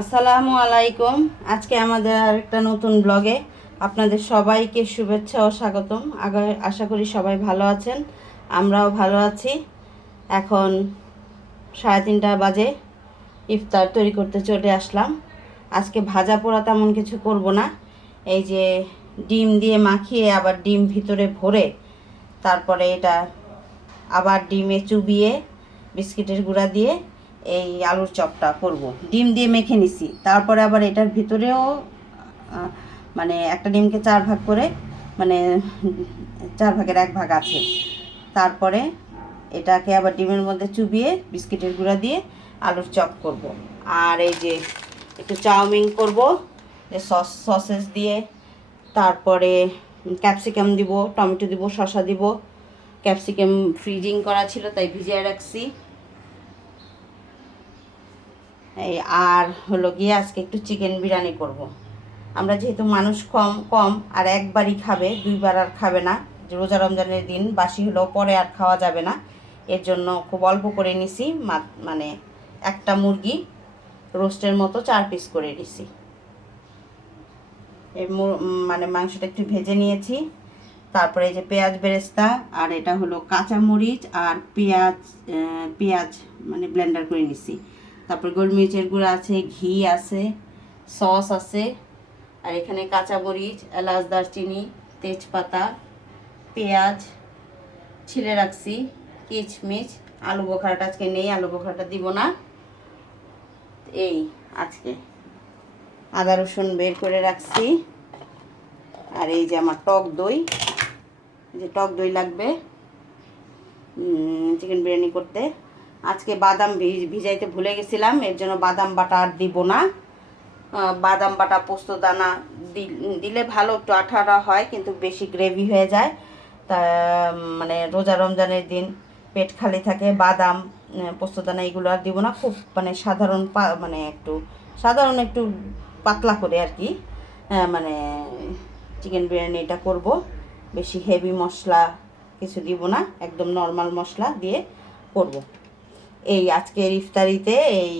আসসালামু আলাইকুম। আজকে আমাদের আরেকটা নতুন ব্লগে আপনাদের সবাইকে শুভেচ্ছা ও স্বাগতম। আশা করি সবাই ভালো আছেন, আমরাও ভালো আছি। এখন 3:30 বাজে, ইফতার তৈরি করতে চলে আসলাম। আজকে ভাজা পোড়া তেমন কিছু করব না, এই যে ডিম দিয়ে মাখিয়ে আবার ডিম ভিতরে ভরে তারপরে এটা আবার ডিমে চুবিয়ে বিস্কিটের গুঁড়া দিয়ে এই আলুর চপটা করব। ডিম দিয়ে মেখে নিছি, তারপরে আবার এটার ভিতরেও মানে একটা ডিমকে 4 ভাগ করে, মানে 4 ভাগের 1 ভাগ আছে। তারপরে এটাকে আবার ডিমের মধ্যে চুবিয়ে বিস্কিটের গুঁড়া দিয়ে আলুর চপ করব। আর এই যে একটু চাউমিন করব সসেস দিয়ে, তারপরে ক্যাপসিকাম দিব, টমেটো দিব, শসা দিব। ক্যাপসিকাম ফ্রিজিং করা ছিল তাই ভিজিয়ে রাখছি। এই আর হলো গিয়ে আজকে একটু চিকেন বিরিয়ানি করব। আমরা যেহেতু মানুষ কম কম আর একবারই খাবে, 2বার আর খাবে না। রোজা রমজানের দিন বাসি হলেও পরে আর খাওয়া যাবে না, এর জন্য খুব অল্প করে নিছি। মানে একটা মুরগি রোস্টের মতো 4 পিস করে নিছি। এই মানে মাংসটা একটু ভেজে নিয়েছি। তারপরে এই যে পেঁয়াজ বেরেস্তা, আর এটা হলো কাঁচামরিচ আর পেঁয়াজ মানে ব্লেন্ডার করে নিছি। তারপর গোলমরিচের গুঁড়া আছে, ঘি আছে, সস আছে, আর এখানে কাঁচামরিচ, এলাচ, দারচিনি, তেজপাতা, পেঁয়াজ ছিলে রাখছি, কিচমিচ। আলু বোখারাটা আজকে নেই, আলু বোখারাটা দিব না। এই আজকে আদা রসুন বের করে রাখছি। আর এই যে আমার টক দই, যে টক দই লাগবে চিকেন বিরিয়ানি করতে। আজকে বাদাম ভিজাইতে ভুলে গেছিলাম, এর জন্য বাদাম বাটা আর দিব না। বাদাম বাটা পোস্ত দানা দিলে ভালো, একটু আঠা হয়, কিন্তু বেশি গ্রেভি হয়ে যায়। তা মানে রোজা রমজানের দিন পেট খালি থাকে, বাদাম পোস্ত দানা এগুলো আর দিব না। খুব মানে সাধারণ মানে একটু পাতলা করে আর কি, মানে চিকেন বিরিয়ানিটা করব। বেশি হেভি মশলা কিছু দিব না, একদম নর্মাল মশলা দিয়ে করব। এই আজকের ইফতারিতে এই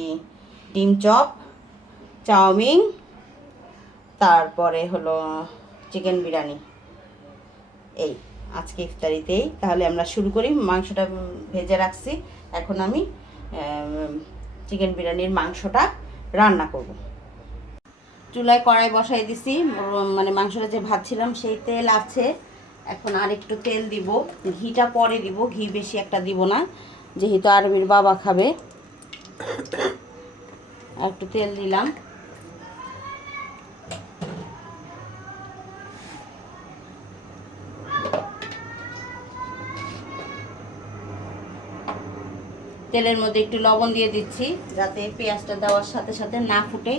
ডিম চপ, চাউমিন, তারপরে হলো চিকেন বিরিয়ানি, এই আজকে ইফতারিতেই। তাহলে আমরা শুরু করি। মাংসটা ভেজে রাখছি, এখন আমি চিকেন বিরিয়ানির মাংসটা রান্না করব। চুলায় কড়াই বসাই দিছি, মানে মাংসটা যে ভাজছিলাম সেই তেল আছে। এখন আর একটু তেল দিব, ঘিটা পরে দিব, ঘি বেশি একটা দিব না যেহেতু আরবির বাবা খাবে। আর একটু তেল দিলাম। তেলের মধ্যে একটু লবণ দিয়ে দিচ্ছি যাতে পেঁয়াজটা দেওয়ার সাথে সাথে না ফুটে।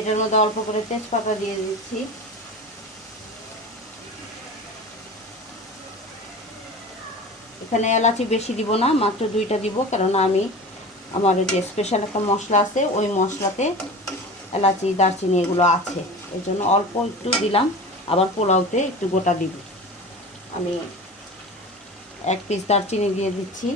এটার মধ্যে অল্প করে তেজপাতা দিয়ে দিচ্ছি। এখানে এলাচি বেশি দিব না, মাত্র 2টা দিব, কেননা আমার যে স্পেশাল একটা মশলা আছে ওই মশলাতে এলাচি দারচিনি এগুলো আছে, এর জন্য অল্প একটু দিলাম। আবার পোলাওতে একটু গোটা দিব। আমি 1 পিস দারচিনি দিয়ে দিচ্ছি।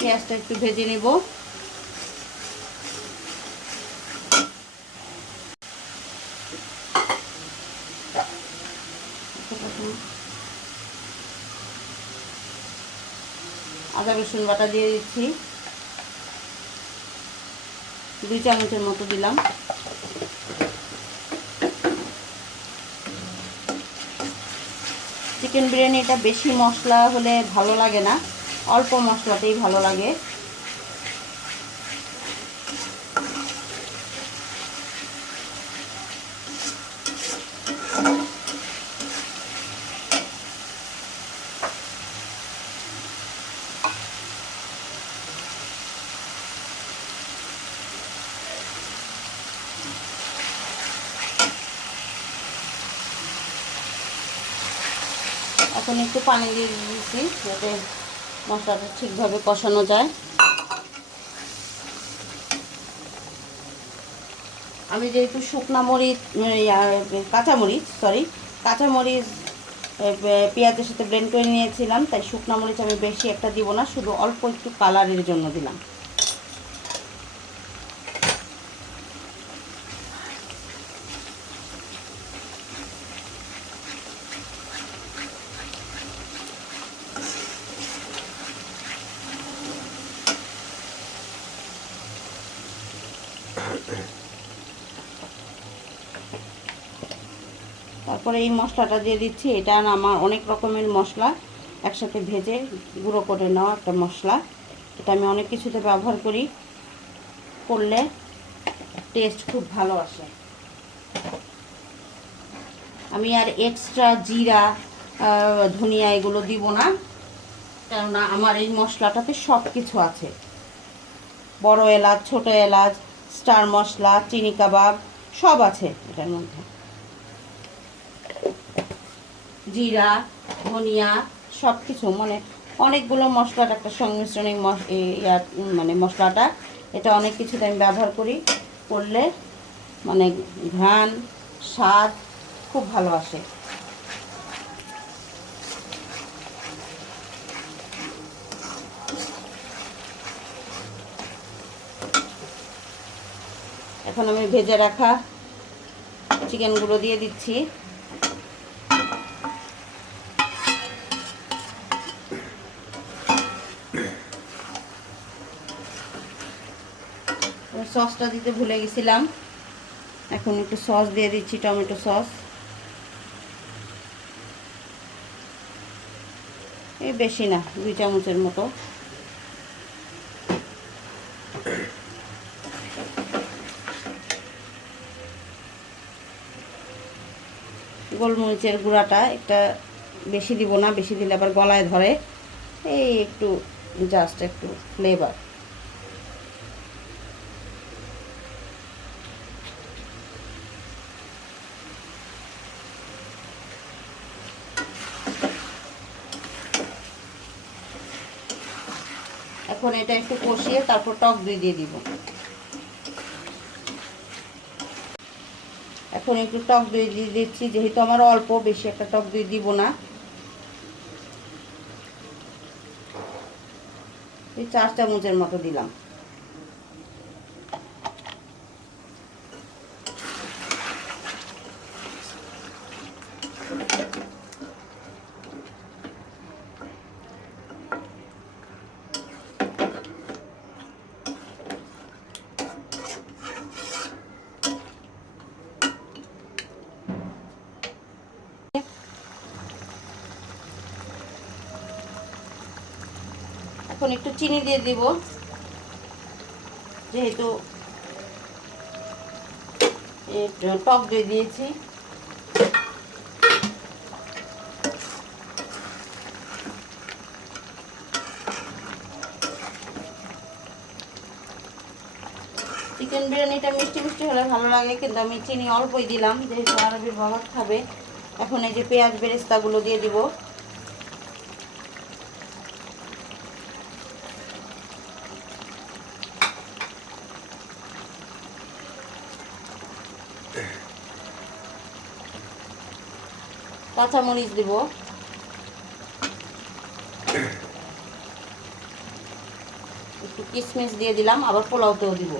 পেঁয়াজটা একটু ভেজে নেব। আদা রসুন বাটা দিয়ে দিচ্ছি, 2 চামচের মতো দিলাম। চিকেন বিরিয়ানিটা বেশি মশলা হলে ভালো লাগে না, অল্প মশলাতেই ভালো লাগে। এখন একটু পানি দিয়ে দিয়েছি যাতে মশলাটা ঠিকভাবে কষানো যায়। আমি যেহেতু শুকনা মরিচ কাঁচামরিচ পেঁয়াজের সাথে ব্লেন্ড করে নিয়েছিলাম, তাই শুকনা মরিচ আমি বেশি একটা দিব না, শুধু অল্প একটু কালারের জন্য দিলাম। তারপরে এই মশলাটা দিয়ে দিচ্ছি। এটা আমার অনেক রকমের মশলা একসাথে ভেজে গুঁড়ো করে নেওয়া একটা মশলা। এটা আমি অনেক কিছুতে ব্যবহার করি, করলে টেস্ট খুব ভালো আসে। আমি আর এক্সট্রা জিরা ধনিয়া এগুলো দিব না, কেননা আমার এই মশলাটাতে সব কিছু আছে। বড় এলাচ, ছোট এলাচ, স্টার মশলা, চিনি কাবাব সব আছে এটার মধ্যে। জিরা, ধনিয়া সব কিছু, মানে অনেকগুলো মশলার একটা সংমিশ্রণে মানে মশলাটা, এটা অনেক কিছুতে আমি ব্যবহার করি, করলে মানে ঘ্রাণ স্বাদ খুব ভালো আসে। এখন আমি ভেজে রাখা চিকেনগুলো দিয়ে দিচ্ছি। সসটা দিতে ভুলে গেছিলাম, এখন একটু সস দিয়ে দিচ্ছি, টমেটো সস। এই বেশি না, 2 চামচের মতো। গোলমরিচের গুঁড়াটা একটা বেশি দিব না, বেশি দিলে আবার গলায় ধরে। এই একটু জাস্ট একটু ফ্লেভার। এখন এটা একটু কষিয়ে তারপর টক দই দিয়ে দিব। এখন একটু টক দই দিয়ে দিচ্ছি, যেহেতু আমার অল্প, বেশি একটা টক দই দিব না। এই 4 চামচের মতো দিলাম। এখন একটু চিনি দিয়ে দিব, যেহেতু টক দই দিয়েছি। চিকেন বিরিয়ানিটা মিষ্টি মিষ্টি হলে ভালো লাগে, কিন্তু আমি চিনি অল্পই দিলাম, যেহেতু আরবির বাবা খাবে। এখন এই যে পেঁয়াজ বেরেস্তাগুলো দিয়ে দিব। কাঁচামরিচ দিব। একটু কিশমিশ দিয়ে দিলাম, আবার পোলাওতেও দিব।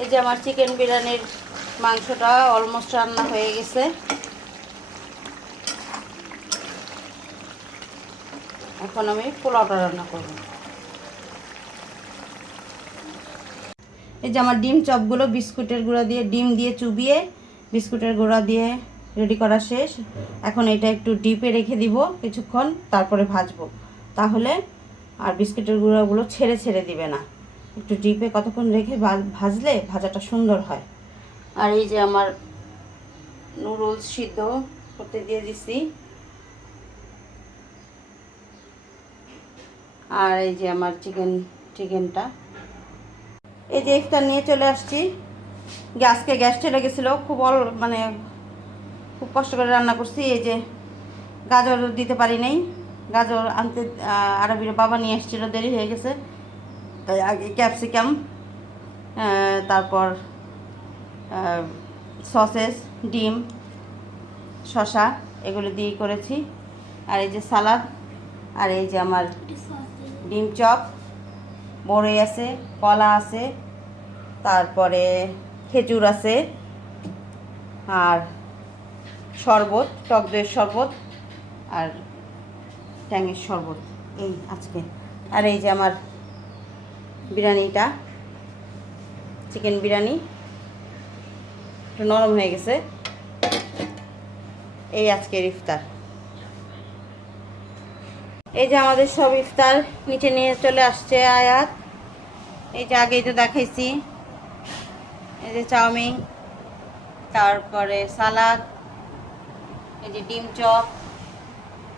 এই যে আমার চিকেন বিরিয়ানির মাংসটা অলমোস্ট রান্না হয়ে গেছে। এখন আমি পোলাওটা রান্না করব। এই যে আমার ডিম চপগুলো বিস্কুটের গুঁড়া দিয়ে, ডিম দিয়ে চুবিয়ে বিস্কুটের গুঁড়া দিয়ে রেডি করা শেষ। এখন এটা একটু ডিপে রেখে দিব কিছুক্ষণ, তারপরে ভাজবো। তাহলে আর বিস্কুটের গুঁড়াগুলো ছেড়ে ছেড়ে দিবে না। একটু ডিপে কতক্ষণ রেখে ভাজলে ভাজাটা সুন্দর হয়। আর এই যে আমার নুডলস সিদ্ধ করতে দিয়ে দিছি। আর এই যে আমার চিকেনটা, এই যে ইফতার নিয়ে চলে আসছি। আজকে গ্যাস চলে গেছিলো, মানে খুব কষ্ট করে রান্না করছি। এই যে গাজর দিতে পারি নাই, গাজর আনতে আরবির বাবা নিয়ে এসেছিলো, দেরি হয়ে গেছে। তাই আগে ক্যাপসিকাম, তারপর সসেস, ডিম, শসা এগুলো দিয়েই করেছি। আর এই যে সালাদ, আর এই যে আমার ডিম চপ, বড়ই আছে, কলা আছে, তারপরে খেজুর আছে, আর শরবত, টক দইয়ের শরবত আর ট্যাঙের শরবত এই আজকে। আর এই যে আমার বিরিয়ানিটা, চিকেন বিরিয়ানি, একটু নরম হয়ে গেছে। এই আজকের ইফতার। এই যে আমাদের সব ইফতার নিচে নিয়ে চলে আসছে আয়াত। এই যে আগেই তো দেখাইছি, এই যে চাউমিন, তারপরে সালাদ, এই যে ডিম চপ,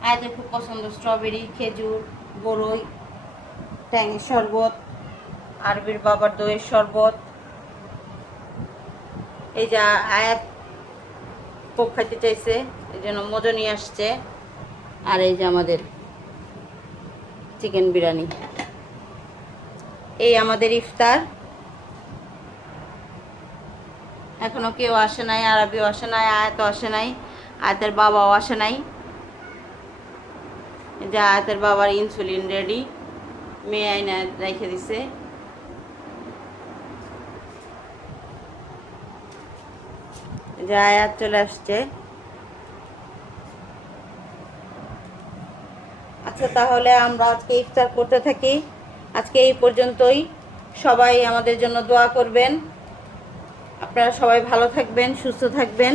আয়াতের খুব পছন্দ স্ট্রবেরি, খেজুর, বড়ই, ট্যাঙের শরবত, আরবির বাবার দইয়ের শরবত। এই যে আয়াত কোক খাইতে চাইছে, এই জন্য মজা নিয়ে আসছে। আর এই যে আমাদের চিকেন বিরিয়ানি। এই আমাদের ইফতার। এখনো কেউ আসে নাই, আরবিও আসে নাই, আয়াতও আসে নাই, আয়াতের বাবাও আসে নাই। যে আয়াতের বাবার ইনসুলিন রেডি, মেয়ে আইনা রেখে দিছে। যে আয়াত চলে আসছে। আচ্ছা, তাহলে আমরা আজকে ইফতার করতে থাকি। আজকে এই পর্যন্তই। সবাই আমাদের জন্য দোয়া করবেন। আপনারা সবাই ভালো থাকবেন, সুস্থ থাকবেন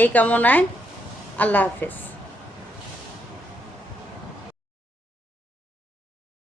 এই কামনায়। আল্লাহ হাফেজ।